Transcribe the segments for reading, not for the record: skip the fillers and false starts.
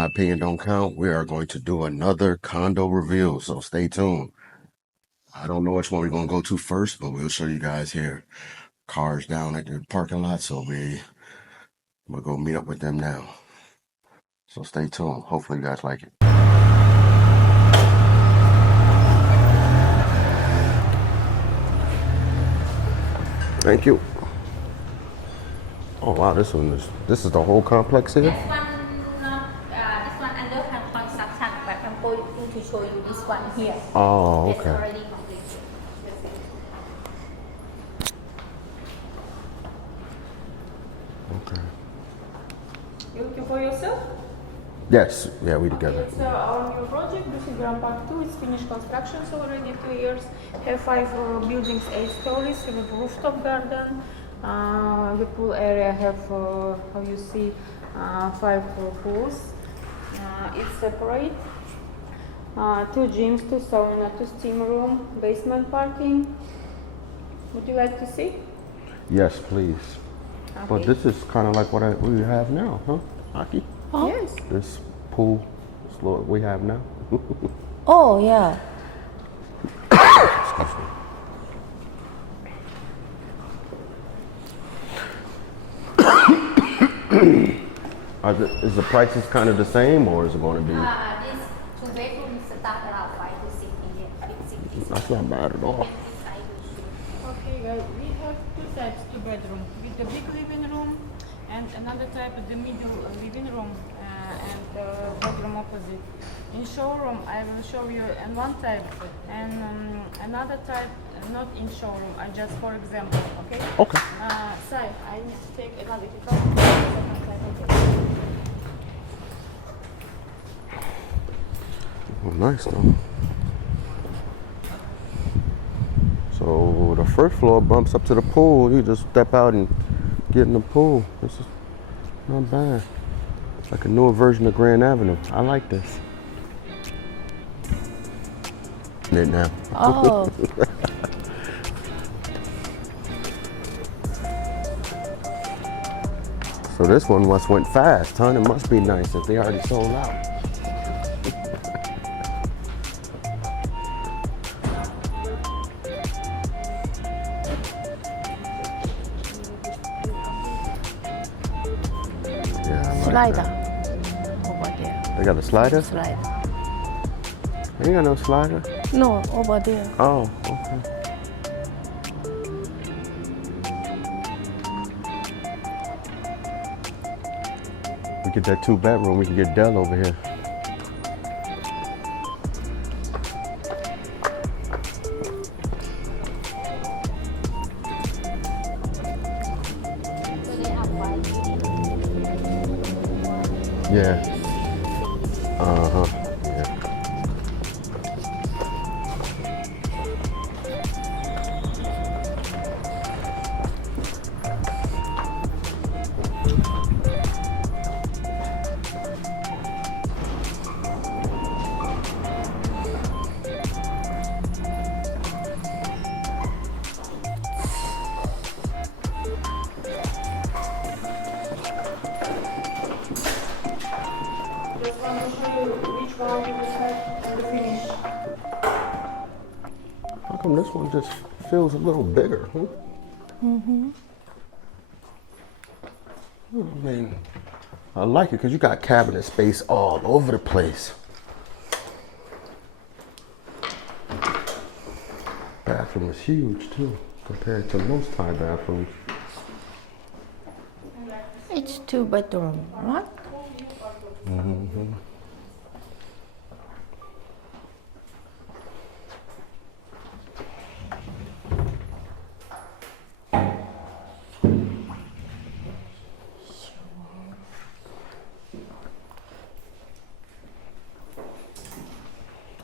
my opinion don't count. We are going to do another condo review, so stay tuned. I don't know which one we're going to go to first, but we'll show you guys here. Cars down at the parking lot, so we'll go meet up with them now. So stay tuned. Hopefully you guys like it. Thank you. Oh wow, this is the whole complex here? This one not this one under construction, but I'm going to show you this one here. Oh, okay. It's already completed. Okay. You looking for yourself? Yes, yeah, we together. It's our new project, Dusit Park II. It's finished construction already 2 years. Have 5 buildings, 8 stories. We have rooftop garden. The pool area have, how you see, 5 pools. It's separate. 2 gyms, 2 sauna, 2 steam room, basement parking. Would you like to see? Yes, please. Okay. But this is kind of like what we have now, huh, Aki? Oh. Yes. This pool is what we have now. Oh yeah. Excuse me. Is the prices kind of the same, or is it going to be? This 2 bedrooms start around 5 to 6 million. That's not bad at all. Okay, guys, we have 2 types, 2 bedroom with the big living room and another type of the middle living room and bedroom opposite. In showroom, I will show you in one type and another type not in showroom. I just for example, okay? Okay. Sai, I need to take another picture. Well, nice though. So the first floor bumps up to the pool. You just step out and get in the pool. This is not bad. It's like a newer version of Grand Avenue. I like this. It now. Oh. So this one must went fast, huh? It must be nice if they already sold out. Slider over there. They got a slider? Slider. They ain't got no slider. No, over there. Oh, okay. We get that 2 bedroom, we can get Dell over here. Yeah. Uh-huh. Yeah. Just want to show you which one we will have in the finish. How come this one just feels a little bigger, huh? Mm-hmm. I mean, I like it because you got cabinet space all over the place. Bathroom is huge too, compared to most Thai bathrooms. It's 2 bedroom, right? Mm-hmm.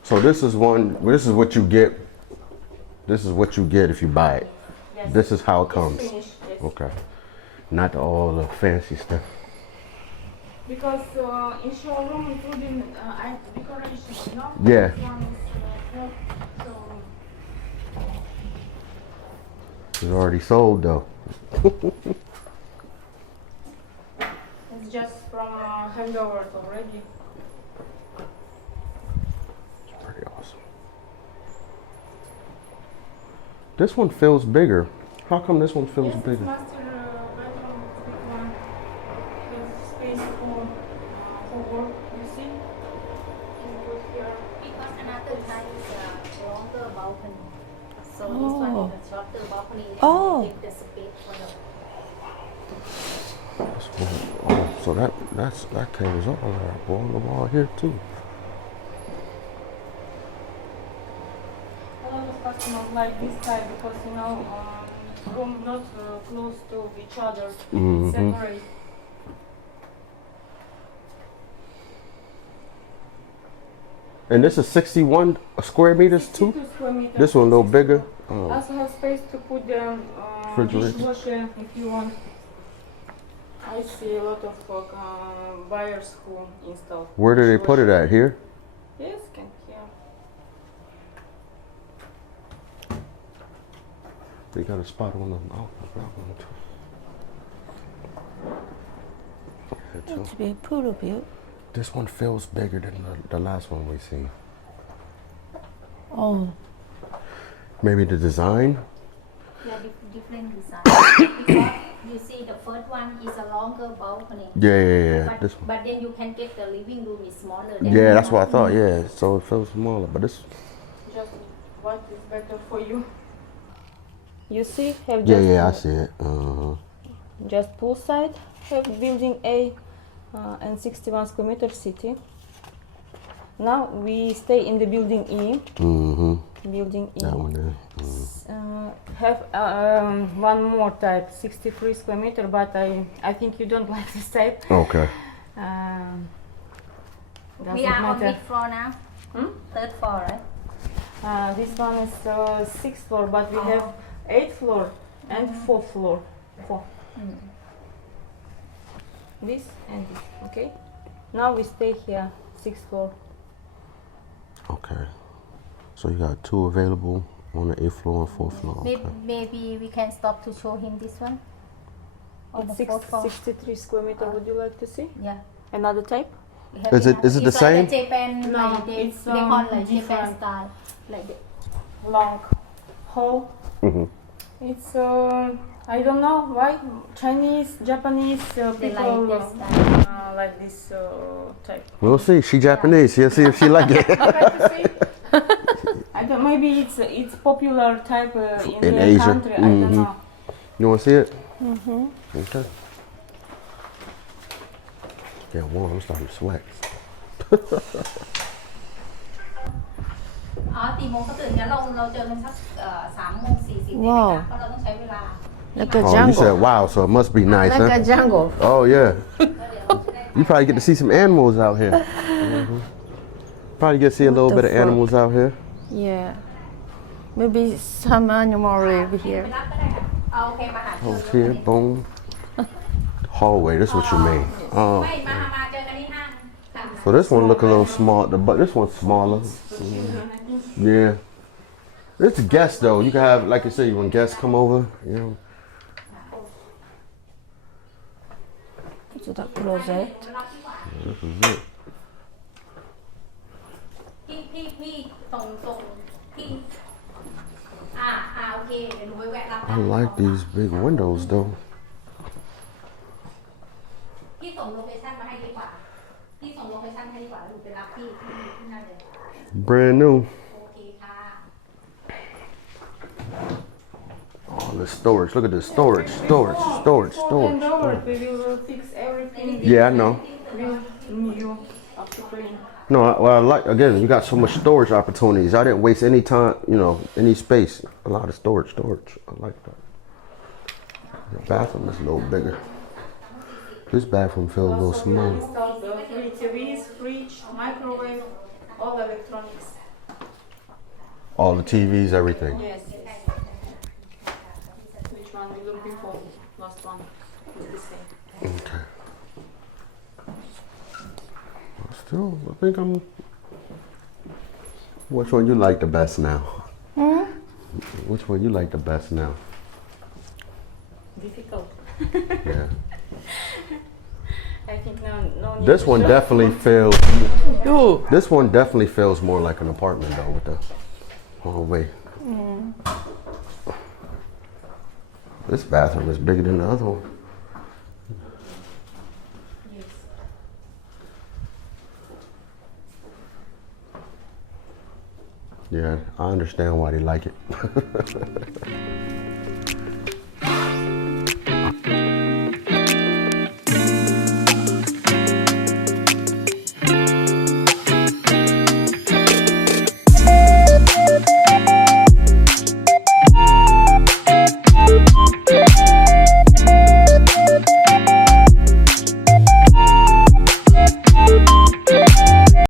So this is what you get. This is what you get if you buy it. Yes. This is how it comes. It's finished, yes. Okay. Not all the fancy stuff. Because in showroom including decorations, you know? Yeah. This one is not showroom. It's already sold though. It's just from handovers already. This one feels bigger. How come this one feels Yes, it's bigger? master bedroom, big one. There's space for work, you see? You put here. Because another time is a longer balcony. So this one is a shorter balcony. Oh. Take the space for the. Oh, so that covers all that wall the wall here too. A lot of customers like this type because room not close to each other, separate. And this is 61 square meters too? 62 square meters. This one a little bigger. Also have space to put the Refrigerator. dishwasher if you want. I see a lot of buyers who install. Where do they put it at? Here? Yes, can here. They got a spot on the It's a big pool view. This one feels bigger than the last one we seen. Oh, Maybe the design? Yeah, different design. Because you see the first one is a longer balcony. Yeah. But, This one. but then you can get the living room is smaller than Yeah, this that's what I one. thought. Yeah, so it feels smaller, but this. Just what is better for you. You see, have Yeah, I see it. just poolside, have building A and 61 square meter city. Now we stay in the building E. Building E. That one there. Have one more type, 63 square meter, but I think you don't like this type. Okay. We Doesn't are on matter. which floor now? Third floor, right? This one is 6th floor, but we have 8th floor and 4th floor. This and this, okay? Now we stay here, 6th floor. Okay. So you got 2 available on the 8th floor and 4th floor. Okay. Maybe we can stop to show him this one. On It's the fourth floor. 63 square meter. Would you like to see? Yeah. Another type? We have Is it- another- is it the it's like same? a Japan, No, like they, it's, they call like Japan different. style. Like the, Long hall. It's I don't know why Chinese, Japanese they people like this style. like this type. We'll see. She Japanese. She'll see if she like it. You like to see? I don't. Maybe it's popular type in In the Asia. country. I don't know. You want to see it? Okay. Yeah, warm. I'm starting to sweat. 4 โมงก็ตื่นงั้นเราเจอกันสัก3 โมง 40ได้ไหม ว้าว คะเพราะเราต้องใช้เวลา like a Oh, you said jungle. wow, so it must be nice, Like a huh? jungle. Oh yeah. You probably get to see some animals out here. Probably get to see a little the bit of fuck? animals out here. Yeah. Maybe some animal live here. ไปรับก็ได้ค่ะเอาโอเคมาหา Oh, here, boom. Hallway. This what you mean? Oh. ไม่มาเจอกันที่ห้างค่ะ So this one look a little small, but this one's smaller. Yeah. It's guests though. You can have, like I said, when guests come over, you know. To the closet. This is it. พี่ส่งพี่โอเคเดี๋ยวหนูไปแวะรับ I like these big windows though. พี่ส่งโลเคชั่นมาให้ดีกว่าพี่ส่งโลเคชั่นให้ดีกว่าหนูไปรับพี่ที่นั่นเลย Brand new. โอเคค่ะ Oh, the storage. Look at this storage. Storage. And over, we will fix everything. Yeah, I know. We'll you have to clean. No, well, I like, again, you got so much storage opportunities. I didn't waste any time, you know, any space. A lot of storage. I like that. The bathroom is a little bigger. This bathroom feels a little Also, we small. installed the 3 TVs, fridge, microwave, all electronics. All the TVs, everything. Yes. Which one we looking for? Last one. It's the same. Okay. Still, I think I'm. Which one you like the best now? Which one you like the best now? Difficult. Yeah. I think no need This to one show. definitely feels. Ooh. This one definitely feels more like an apartment though, with the hallway. This bathroom is bigger than the other one. Yeah, I understand why they like it.